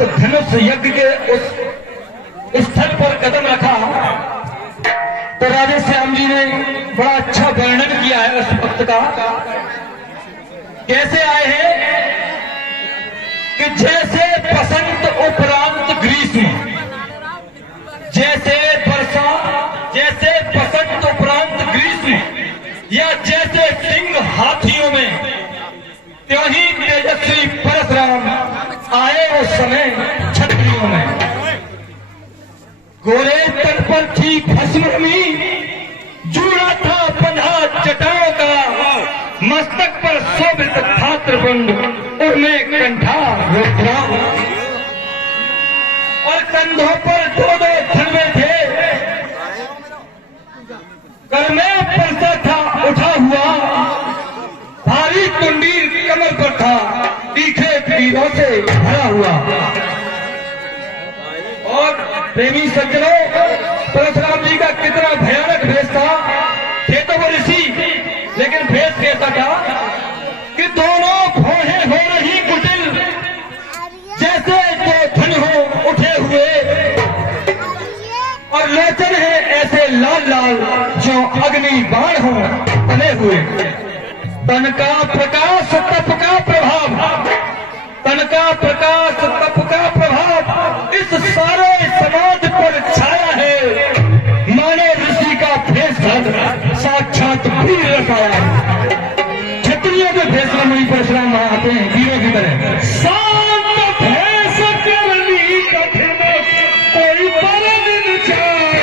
धनुष यज्ञ के उस स्थल पर कदम रखा तो राधे श्याम जी ने बड़ा अच्छा वर्णन किया है उस भक्त का। कैसे आए हैं कि जैसे बसंत उपरांत ग्रीष्म, जैसे वर्षा, जैसे बसंत उपरांत ग्रीष्म, या जैसे सिंह हाथियों में, त्यों ही तेजस्वी परशुराम आए उस समय क्षत्रियों में। गोरे तन पर थी भस्मी, जूड़ा था बंधा जटाओं का, मस्तक पर शोभित धात्रपुंड, उनमें कंठा रुद्राम, और कंधों पर दो दो धनुवे थे, कर में परसा था उठा हुआ, भारी कुंडीर कमर पर था, तीखे तीरों से भरा हुआ। और प्रेमी सज्जनों, परशुराम जी का कितना भयानक भेष था। थे तो वो ऋषि, लेकिन भेष कैसा था कि दोनों भौहें हो रही कुटिल, जैसे दो धन हो उठे हुए, और लोचन है ऐसे लाल लाल जो अग्नि बाण हो बने हुए। तन का प्रकाश तप का प्रभाव, तन का प्रकाश तप का प्रभाव इस सारे समाज पर छाया है। माने ऋषि का भेष साक्षात वीर रसाया है। क्षत्रियों के भेष में नहीं परशुराम आते हैं वीरों की तरह। शांत भेष करनी कठिन, कोई पर दिन जाए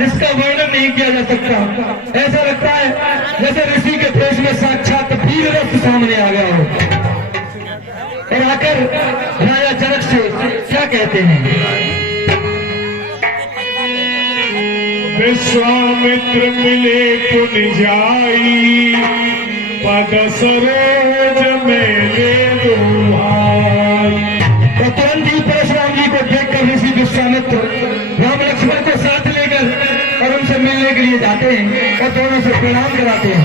इसका वर्णन नहीं किया जा सकता। ऐसा लगता है जैसे ऋषि के भेष में साक्षात वीर रस सामने आ गया हो। और आकर राजा जनक से क्या कहते हैं? विश्वामित्र मिले पुन जाई, पद सरोज में ले दुहाई। तो तुरंत ही परशुराम जी को देखकर ऋषि विश्वामित्र राम लक्ष्मण को साथ लेकर और उनसे मिलने के लिए जाते हैं और दोनों से प्रणाम कराते हैं।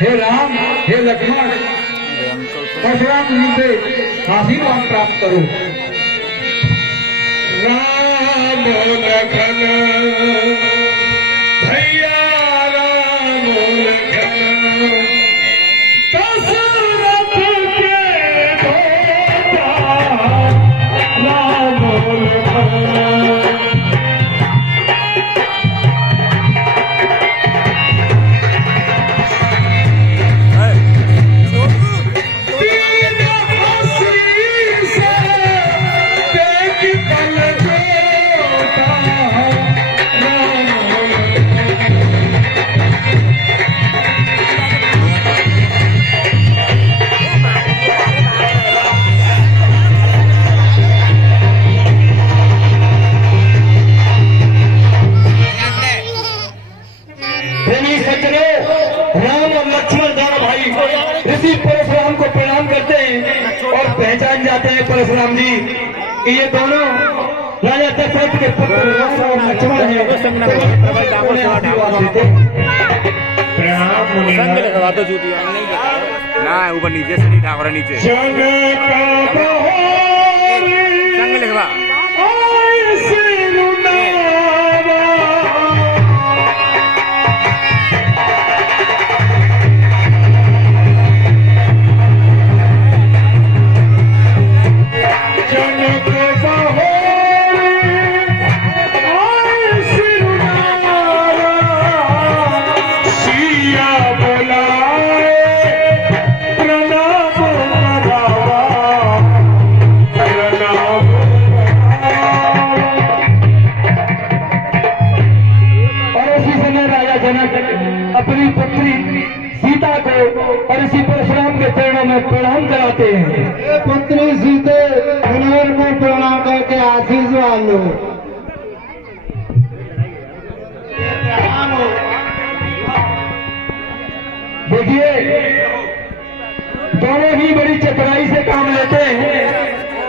हे राम, हे लक्ष्मण, परशुराम जी से आशीर्वाद प्राप्त करो। राम लखन भैया, राम लखन दशरथ के धोता, राम लखन। परशुराम को प्रणाम करते हैं और पहचान जाते हैं परशुराम जी कि ये दोनों राजा दशरथ के पुत्र राम और लक्ष्मण हैं। ना ऊपर नीचे से नहीं ठाकुर नीचे संग लिखवा। महर्षि परशुराम के चरणों में प्रणाम कराते हैं। पुत्री सीते मनोहर में प्रणाम करके आशीष वालो। देखिए दोनों ही बड़ी चतुराई से काम लेते हैं।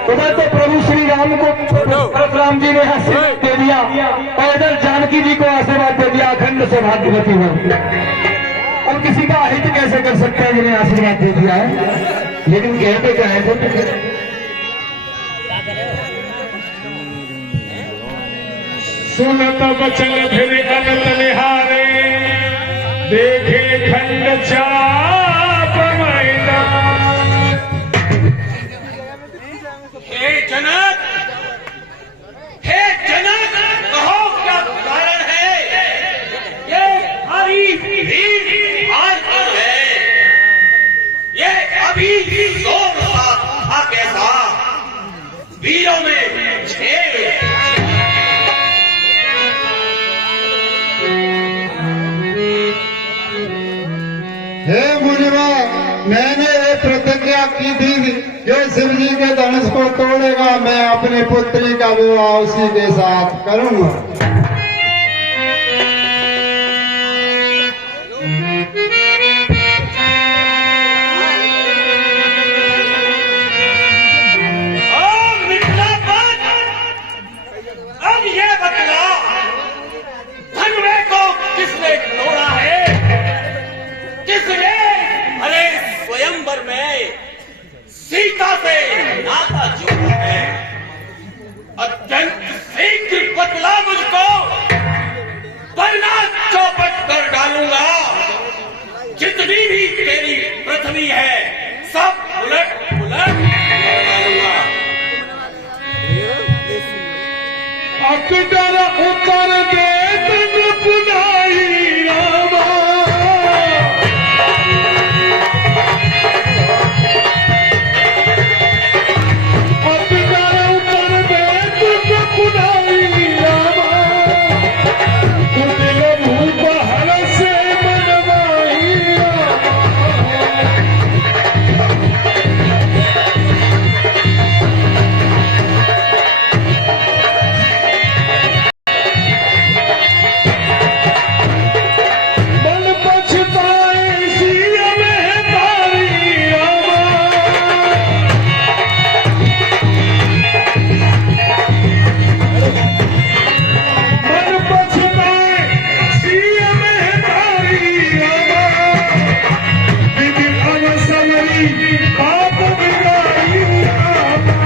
उधर तो प्रभु श्री राम को परशुराम जी ने आशीर्वाद दे दिया और इधर जानकी जी को आशीर्वाद दे दिया अखंड सौभाग्यवती हो। और किसी का हित कैसे कर सकते हैं जिन्हें आशीर्वाद दे दिया है, लेकिन कहते क्या है पुत्र सुनत बचन फिर अनत निहारे, देखे खंड चाप मैदान। हे जनक, हे जनक, कहो क्या कारण है? ये हरी भीड़ आज है, ये अभी जोर था कैसा, वीरों में छेड़। हे मुनिवा, मैंने ये प्रतिज्ञा की थी जो शिव जी के धनुष को तोड़ेगा मैं अपनी पुत्री का विवाह उसी के साथ करूंगा। अब ये बतला, धनवे को किसने तोड़ा है? किसने अरे स्वयंवर में सीता से नाता जोड़ा है? अत्यंत शीघ्र बतला मुझको, वरना चौपट कर डालूंगा। जितनी भी तेरी पृथ्वी है सब उलट पुलट कर डालूंगा। अकबर ऊपर दे तन पुनाई रामा, अकबर ऊपर दे तन पुनाई रामा, दिल भूप हर से मनवाई मन पछताए सिया में तारी रामा, मन पछताए सिया में तारी रामा, विधि अवसरी पाप बिगाई रामा।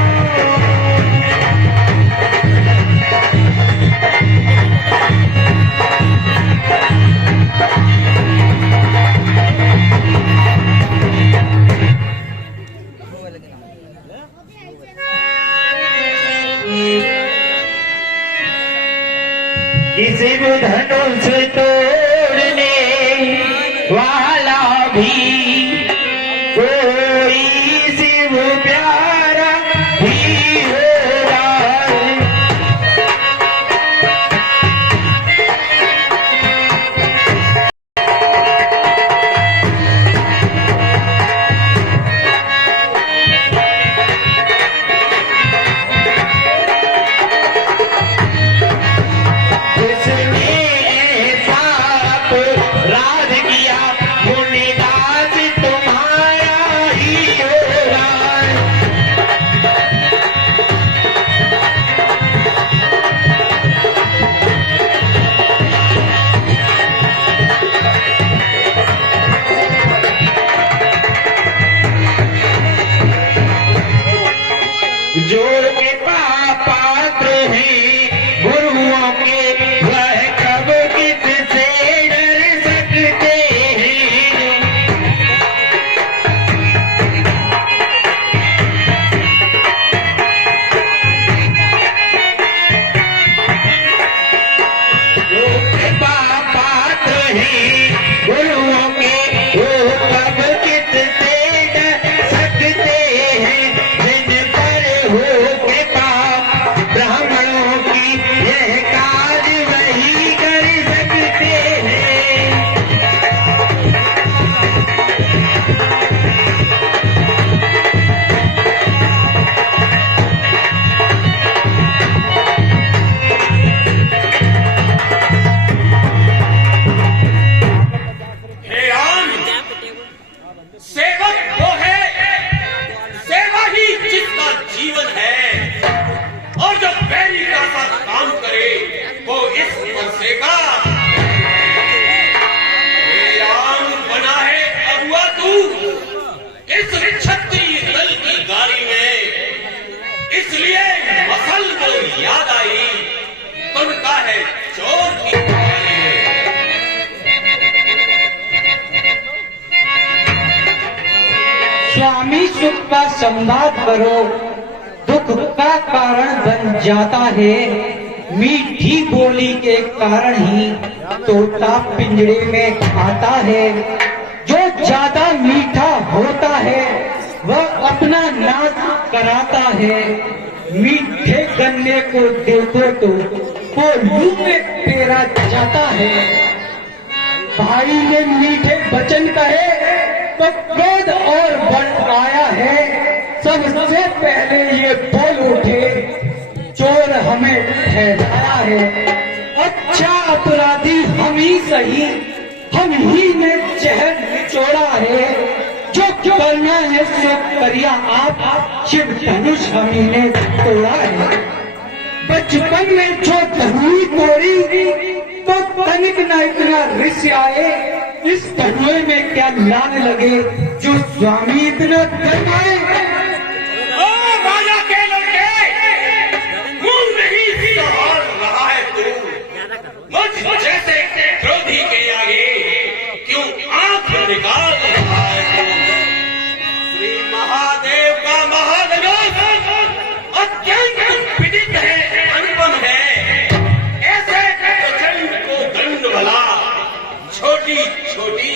किसी को धनुष तोड़ने वाला भी कोई शिव प्यारा ही होगा। जिसने ऐसा तो राज किया मुनिदास तुम्हारा ही होगा। जो के पात्र हैं गुरुओं के, वह कब किससे डर सकते हैं। जो के पात्र हैं गुरुओं के, वो कब किससे डर सकते हैं। जिन पर हो कृपा ब्राह्मणों की, यह कार्य वही कर सकते हैं। सेका। वीरान बना है अगुआ तू इस क्षत्रिय दल की गाड़ी में, इसलिए मसल को याद आई तुमका है चोर की गाड़ी में। स्वामी सुख का संवाद करो, दुख का कारण बन जाता है। मीठी बोली के कारण ही तोता पिंजरे में आता है। जो ज्यादा मीठा होता है वह अपना नाच कराता है। मीठे गन्ने को देखो तो वो लू में पेरा जाता है। भाई ने मीठे वचन कहे तो क्रोध और बढ़ आया है। सबसे पहले ये बोल उठे, चोर हमें ठहराया है। अच्छा अपराधी हम ही सही, हम ही ने जहर निचोड़ा है। जो करना है सो करिया आप, शिव धनुष हम ही ने तोड़ा है। बचपन में जो धनुई तोड़ी तो तनिक न इतना रिस आए। इस धनुए में क्या लाने लगे जो स्वामी इतना गरमाए। ओ राजा के लड़के, मुंह नहीं संभाल रहा है तू। मुझ जैसे क्रोधी के आगे क्यों आंख निकाल रहा है तू। श्री महादेव का महाधनुष अत्यंत पीड़ित है, अनुपम है। ऐसे प्रचंड को दंड भला छोटी छोटी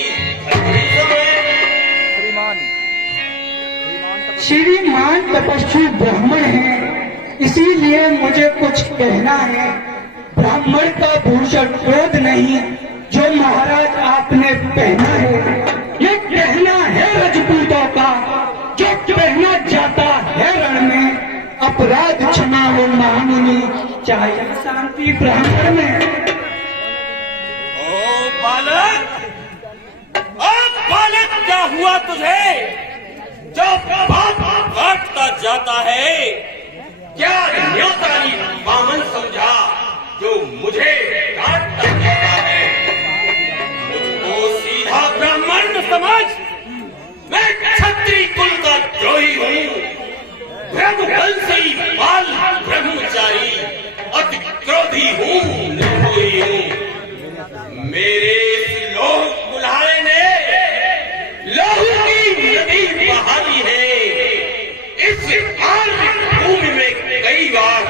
श्रीमान तपस्वी ब्राह्मण है, इसीलिए मुझे कुछ कहना है। ब्राह्मण का भूषण क्रोध नहीं जो महाराज आपने पहना है। ये कहना है रजपूतों का जो पहना जाता है रण में। अपराध क्षमा हो महामुनि, चाहे शांति ब्राह्मण में। ओ बालक, बालक क्या हुआ तुझे जो बाप काटता जाता है? क्या न्योतानी बामन समझा जो मुझे काटता जाता है? मुझको सीधा ब्राह्मण समझ, मैं क्षत्रिय कुल का द्रोही हूँ। ब्रह्मवंशी बाल ब्रह्मचारी अति क्रोधी हूँ, निर्मोही हूँ। मेरे इस लोह कुल्हाड़े ने लहू की नदी बहाई है। इस आर्थिक भूमि में कई बार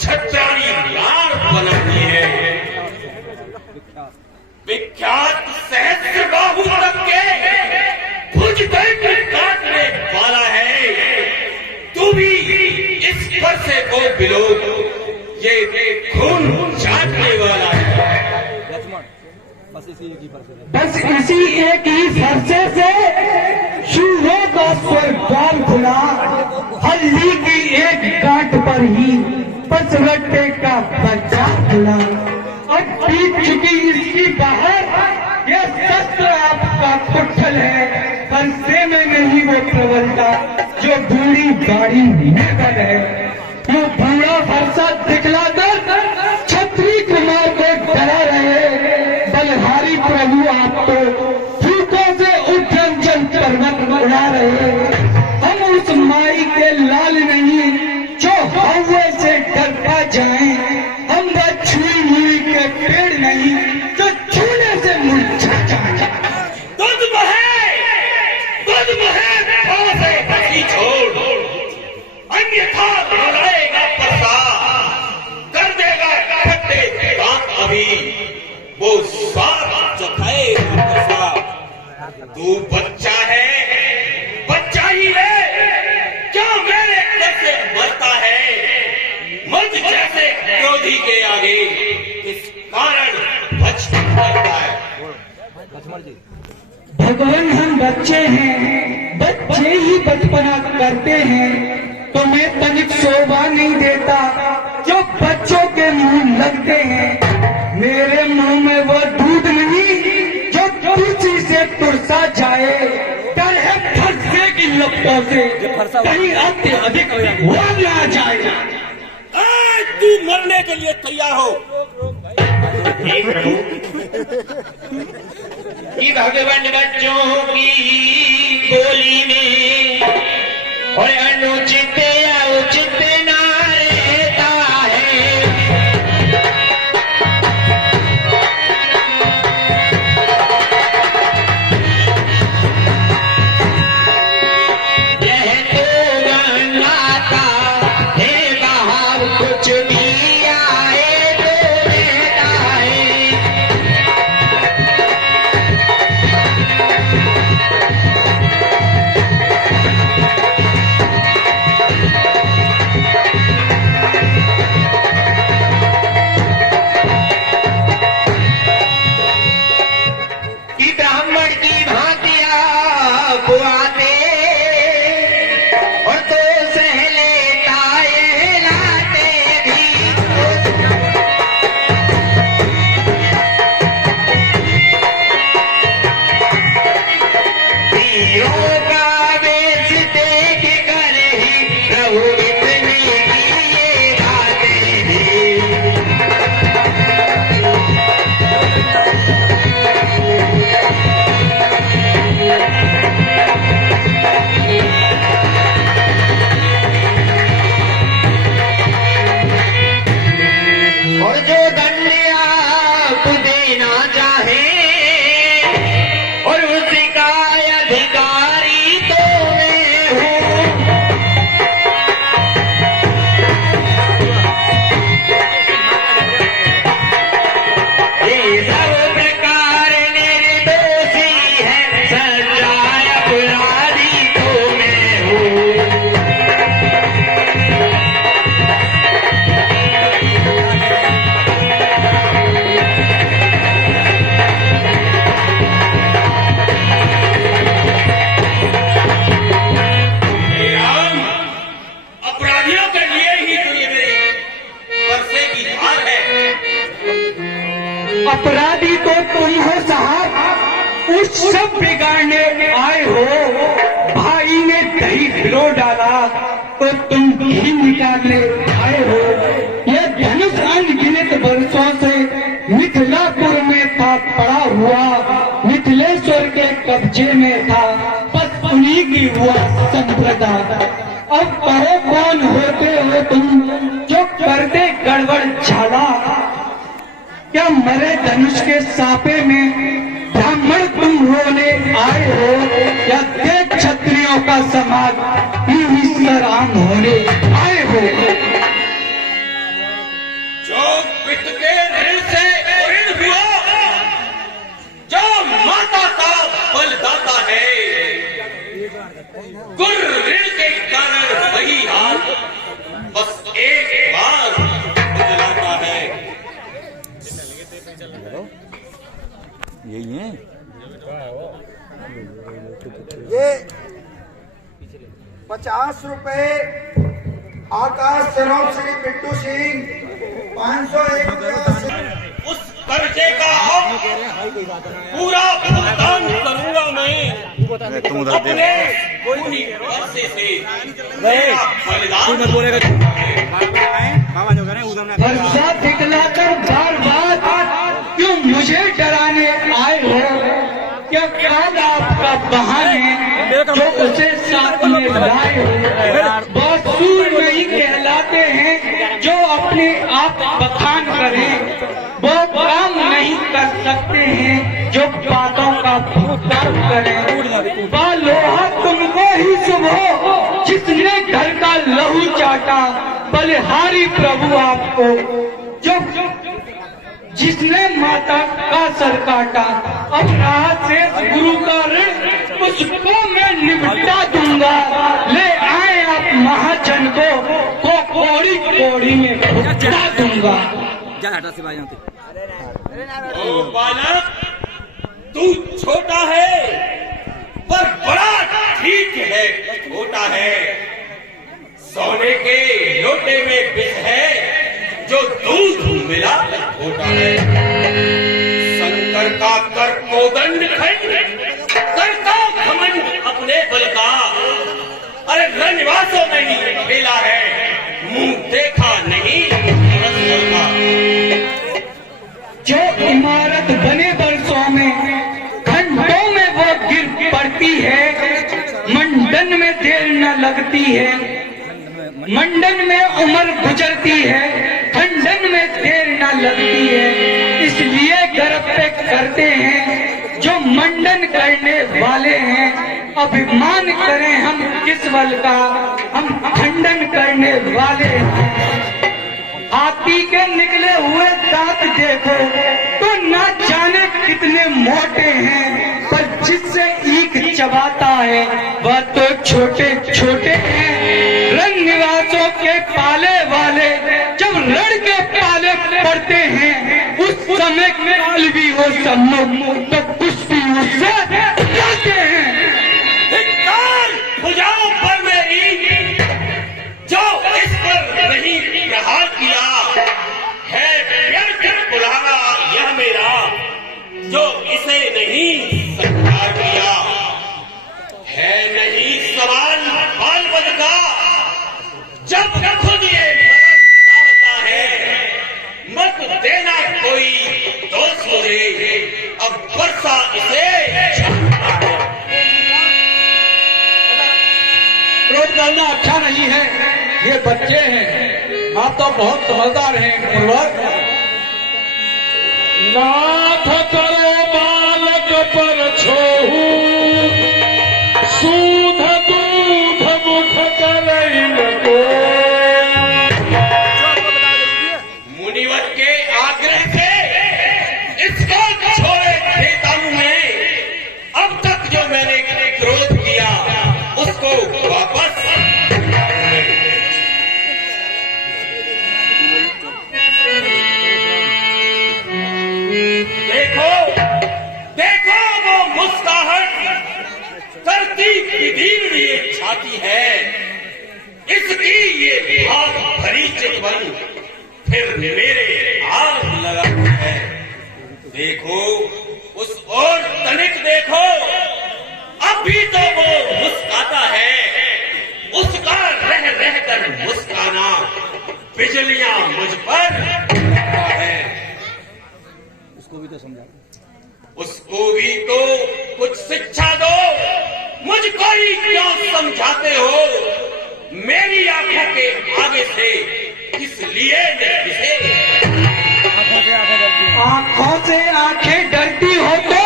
छत्रारी लार पनपी है। विख्यात सहस्त्र बाहु तक के भुज दंड काटने वाला है। तू भी इस फरसे को बिलो, ये खून चाटने वाला है। बस इसी एक ही फरसे से शूरों का स्वर्गद्वार खुला। हल्दी की एक गांठ पर ही पसरट्टे का बच्चा खुला। अब बीत चुकी इसकी बाहर, यह शस्त्र आपका कुट्ठल है। फरसे में नहीं वो प्रबलता जो बूढ़ी गाड़ी में बन है। वो बूढ़ा फरसा दिखलाकर छत्री कुमार को डरा रहे। बलहारी प्रभु आप तो फूकों से उज्जैन पर्वत उड़ा रहे। हम उस माई के लाल नहीं जो हवा से डरता जाए। हम वह छुई हुई के पेड़ नहीं जो छूने से मुरझा जाए। दूध बहे पाँव से हंसी छोड़, अन्यथा रुलाएगा परसा, कर देगा खट्टे दांत अभी वो स्वाद चखाएगा परसा। तू बच्चा है, बच्चा ही है, क्या मेरे अंदर से मरता है? मुझ जैसे क्रोधी के आगे इस कारण बचता है। भगवान हम बच्चे हैं, बच्चे ही बचपना करते हैं। तो मैं तनिक शोभा नहीं देता जो बच्चों के मुंह लगते हैं। मेरे मुंह में वो दूध नहीं जो तुलसी से तुरसा जाए। डर है फरसे की लपटों से कहीं अत्यधिक वो ना जाए। तू मरने के लिए तैयार हो। हे प्रभु कि भगवान बच्चों की बोली में और अनुचित या उचित ना रहता है। यह तो गंगाता है बाहर कुछ भी आए तो रहता है। कि ब्राह्मण की भांति आप आते और तो सहलेता ये लाते भी। पीरों का वेश देख कर ही प्रभु इतने किए गाते भी। और जो दंड आप देना चाहे और उसका अधिकारी तो मैं हूँ। ये सब प्रकार निर्दोषी है, सच्चा अपराधी तो मैं हूँ। राम, अपराधियों के लिए ही तो ये मेरी बरसे की धार है। अपराधी तो तुम हो साहब, उस सब बिगाड़ने आए हो। भाई ने दही भिगो डाला तो तुम घी निकालने आए हो। यह धनुष अनगिनत वर्षों से मिथिलापुर में था पड़ा हुआ, मिथिलेश्वर के कब्जे में था, बस उन्हीं की हुआ संप्रदा। अब कहो कौन होते हो तुम जो कर दे गड़बड़ झाला। क्या मरे धनुष के सापे में ब्राह्मण तुम होने आए हो, या देव क्षत्रियों का समाज ही सराम होने आए हो। जो पित के ऋण से ऋण हुआ, जो माता का बलदाता है, कुल ऋण के कारण वही हाल बस एक बार बदलाता है। यही है। ये 50 रुपए आकाश सरोव श्री बिट्टू सिंह, 501 रुपया उस कर्जे का पूरा भुगतान करूंगा मैं तुम उधर अपने देख। पूरी पैसे से। मेरा बलिदान बोलेगा फरसा दिखलाकर बार बार क्यों मुझे डराने आए हो। क्या काल आपका बहाने जो उसे साथ में लाए हो। बहुत सूर नहीं कहलाते हैं जो अपने आप बखान करें, वो काम नहीं कर सकते हैं जो बातों का भूतर्क करें। वह लोहा तुमको ही शुभ हो जिसने घर का लहू चाटा, बलिहारी प्रभु आपको जो जिसने माता का सर काटा। अब रहा शेष गुरु का ऋण, उसको मैं निपटा दूंगा। ले आए आप महाजन को कोड़ी कोड़ी में फुटा दूंगा। ओ बालक, तू छोटा है पर बड़ा ठीक है, छोटा है। सोने के लोटे में विष है जो दूध मिला छोटा है। शंकर का कर को दंड खंड करता घमंड अपने बल का। अरे रनिवासों में ही खेला है, मुंह देखा नहीं रसगुल का। जो इमारत बने वर्षों में घंटों में वो गिर पड़ती है, मंडन में देर न लगती है, मंडन में उम्र गुजरती है, खंडन में देर न लगती है। इसलिए गर्व पे करते हैं जो मंडन करने वाले हैं, अभिमान करें हम किस बल का, हम खंडन करने वाले हैं। हाथी के निकले हुए दांत देखो तो ना जाने कितने मोटे हैं, पर जिससे ईख चबाता है वह तो छोटे छोटे हैं। रंग निवासों के पाले वाले जब रण के पाले पड़ते हैं, उस समय काल भी हो सम्मुख तो कुश्ती उससे जाते हैं। भुजाओं पर मेरी जो इस पर नहीं प्रहार किया है, व्यर्थ बुलाना यह मेरा जो इसे नहीं सत्कार किया है। नहीं सवाल बाल बल का जब खुद ये मरण चाहता है, मत देना कोई दोष मुझे, अब वर्षा इसे चाहता है। क्रोध करना अच्छा नहीं है, ये बच्चे हैं, आप तो बहुत समझदार हैं गुरुवर। नाथ करो बालक पर छोहू, सूध दूध मुख करई लगो। मुनिवर के आग्रह से इसको छोड़े देता हूं मैं। अब तक जो मैंने क्रोध किया उसको वापस। देखो देखो वो मुस्कुराहट करती विधीर ये छाती है, इसकी ये भाग भरी चितवन फिर मेरे आग लगाती है। देखो उस और तनिक देखो, अभी तो वो मुस्काता है, उसका रह रहकर मुस्काना बिजलियां मुझ पर गिरता है। उसको भी तो कुछ शिक्षा दो, मुझको ही क्यों समझाते हो? मेरी आंखों के आगे से इसलिए मैं किसे आंखों से आंखें डरती हो तो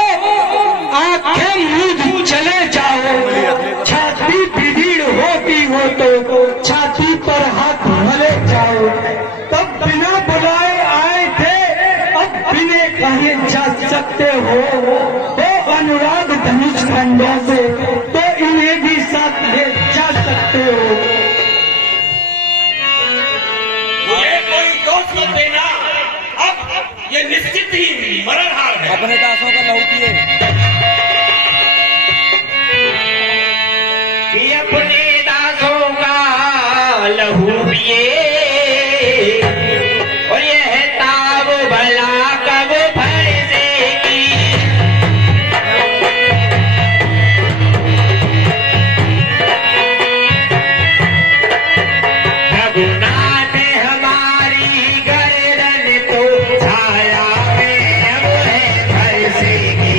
आंखें मूंद चले जाओ। छाती भीड़ होती हो तो छाती पर हाथ मले जाओ। तब बिना बुलाए आए थे, अब बिना कहे जा सकते हो। तो अनुराग धनुष खंडों से तो इन्हें भी साथ ले जा सकते हो। मुझे कोई दोष मत देना, अब ये निश्चित ही मरणहार है। अपने दासों का लहू पिए। कि अपने दासों का लहू पिए और यह ताब भला कब फर्जेगी। रघुनाथ हमारी गर्दन तो छाया में अब है फर्जेगी।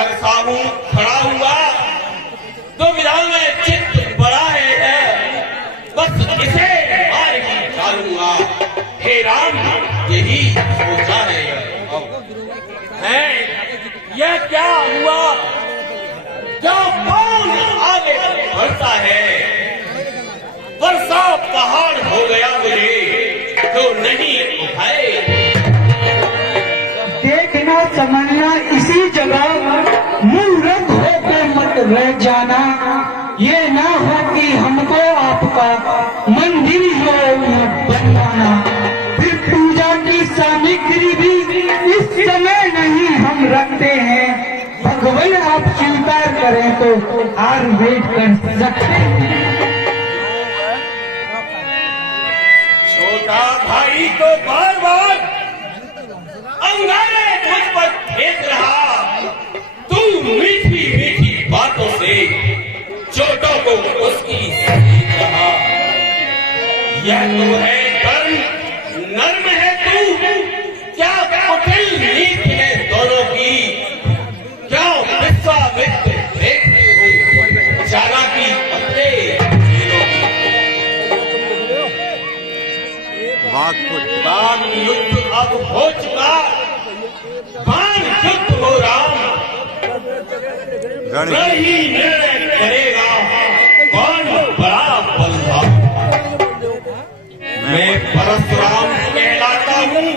तरसा हूँ खड़ा हुआ, दुविधा में चित्त बड़ा है, बस इसे मार ही डालूंगा। हे राम, यही सोचा है यह क्या हुआ? जो कौन आगे बढ़ता है, वर्षा पहाड़ हो गया मुझे जो नहीं उठाए। देखना समझना इसी जगह मूर्ख होकर मत रह जाना। ये ना हो कि हमको आपका मंदिर हो बनवाना। फिर पूजा की सामग्री भी इस समय नहीं हम रखते हैं। भगवान आप स्वीकार करें तो और वेट कर सकते हैं। छोटा भाई तो बार बार अंगारे मुझ पर फेंक रहा। तू मीठी मीठी बातों से चोटों को उसकी सहेज रहा। यह तो है कर्म, नर्म है तू, क्या कुटिल नीति है दोनों की। क्या विश्वामित्र देखते हो चालाकी अपने चेलों की। बाग युद्ध अब हो चुका, बाण युद्ध हो राम। वही निर्णय करेगा कौन बड़ा बलवान। मैं परशुराम कहलाता हूँ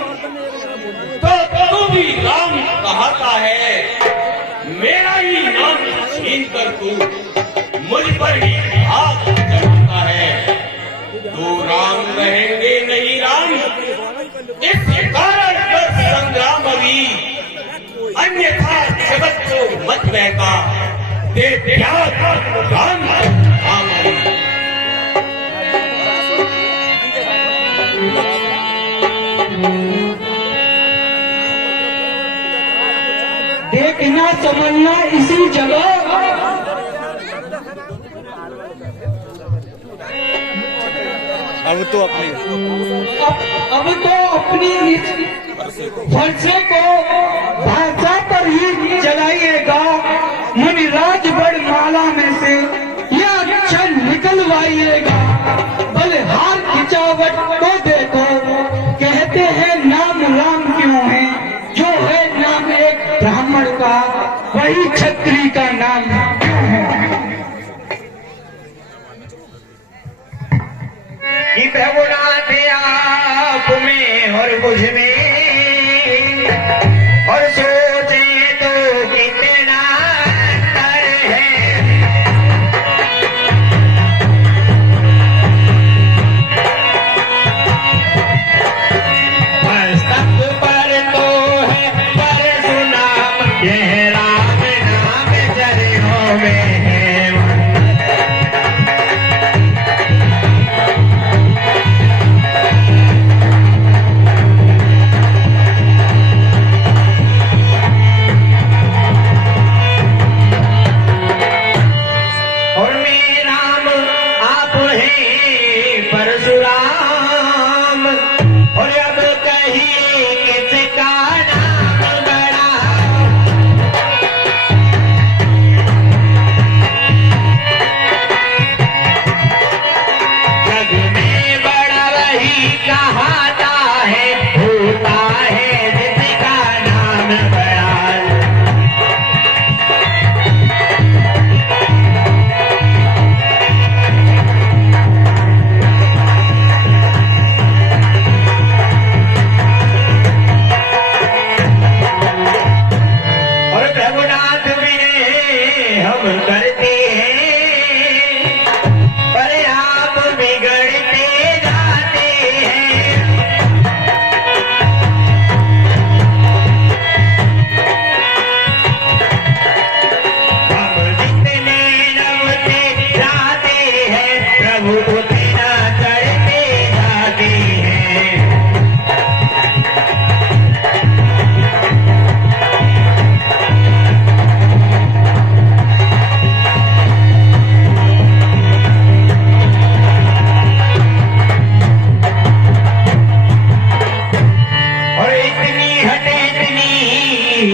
तो तू भी राम कहता है। मेरा ही नाम छीन कर तू मुझ पर ही हाथ चढ़ाता है। दो राम रहेंगे नहीं राम, इस कारण पर संग्राम अभी। अन्यथा जगत को मत बहका दे प्यार राम राम। देखना समझना इसी जगह अब तो अपनी फरसे को भाषा पर ही चलाइएगा। मुनिराज बड़ माला में से यह अक्षर निकलवाइएगा। बलहार खिंचावट को देखो, कहते हैं नाम राम क्यों है? जो है नाम एक ब्राह्मण का, वही क्षत्रिय का नाम क्यों है? कि प्रभुनाथ आप में और मुझ में और सोचे तो कितना अंतर है। पुस्तक पर तो है परशुनाम, यह राम नाम चरणों में है।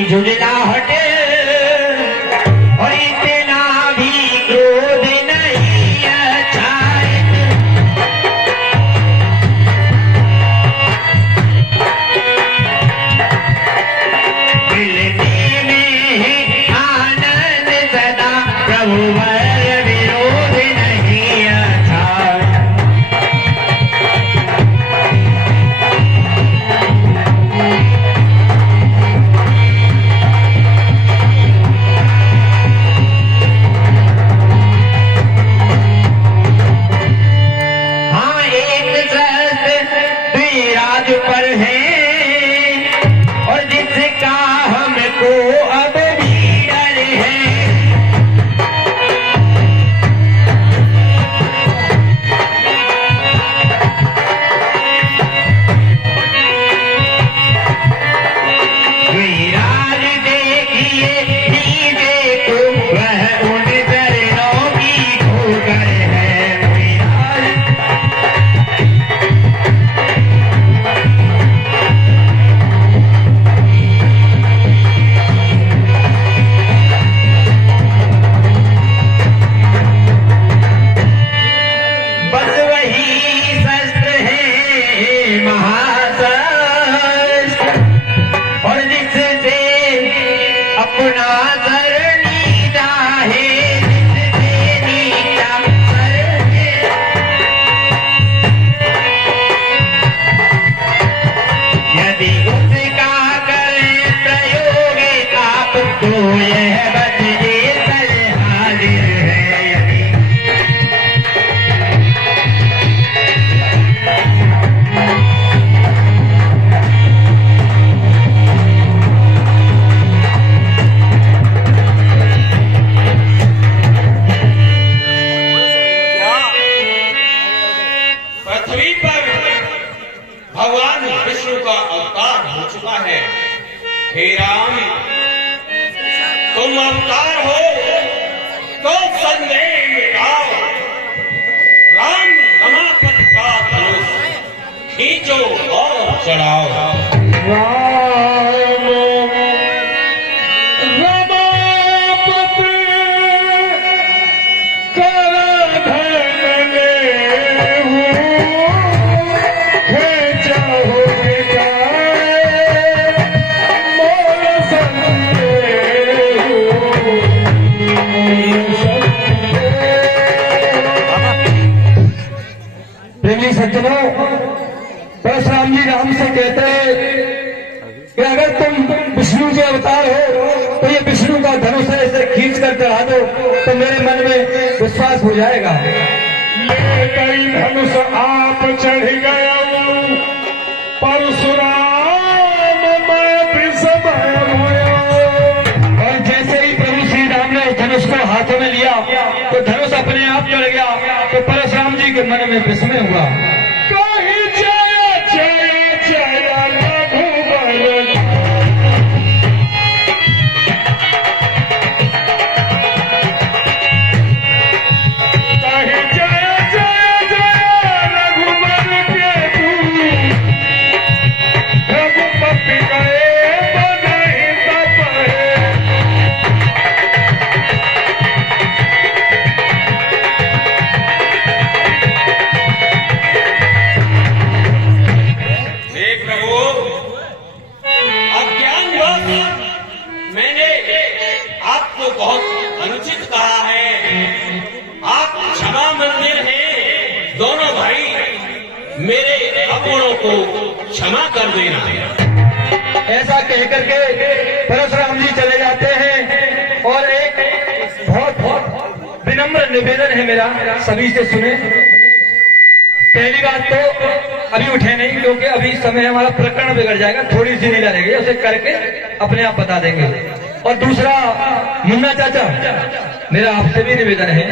झुंझला हटे को अब भी डर है। विराज देखिए नीचे को वह उन चरणों की ठोकर है। विराज बस वही शस्त्र है महाशस्त्र, और जिससे अपना सर नीचा है, जिससे नीचा सर है। यदि उसका करें प्रयोग आप तो यह बचे सर हाजिर है। यदि पृथ्वी पर भगवान विष्णु का अवतार हो चुका है। हे राम, तुम अवतार हो तो संदेह मिटाओ। राम रमापति का धनुष खींचो और चढ़ाओ। प्रेमी सज्जनों, परशुराम जी राम से कहते हैं कि अगर तुम विष्णु के अवतार हो तो ये विष्णु का धनुष है, इसे खींच कर चढ़ा दो तो मेरे मन में विश्वास हो जाएगा। ले गई धनुष आप चढ़ गया परशुराम मैं विस्मय होया। और जैसे ही प्रभु श्री राम ने उस धनुष को हाथों में लिया तो धनुष अपने आप चढ़ गया। तो परशुराम जी के मन में विस्मय हुआ। कहीं जय जय जय रघुबर, कहीं जय जय जय रघुबर के तू रघुपति गए बधाई तब है। हे प्रभु, अज्ञानवश मैंने आपको बहुत अनुचित कहा है। आप क्षमा मंदिर हैं। दोनों भाई मेरे अगुणों को क्षमा कर देना। ऐसा कहकर के परशुराम जी चले जाते हैं। और एक बहुत विनम्र निवेदन है मेरा, सभी से सुने। पहली बात तो अभी उठे नहीं, क्योंकि अभी समय हमारा प्रकरण बिगड़ जाएगा। थोड़ी सी लीला रहेगी, उसे करके अपने आप बता देंगे। और दूसरा, मुन्ना चाचा, मेरा आपसे भी निवेदन है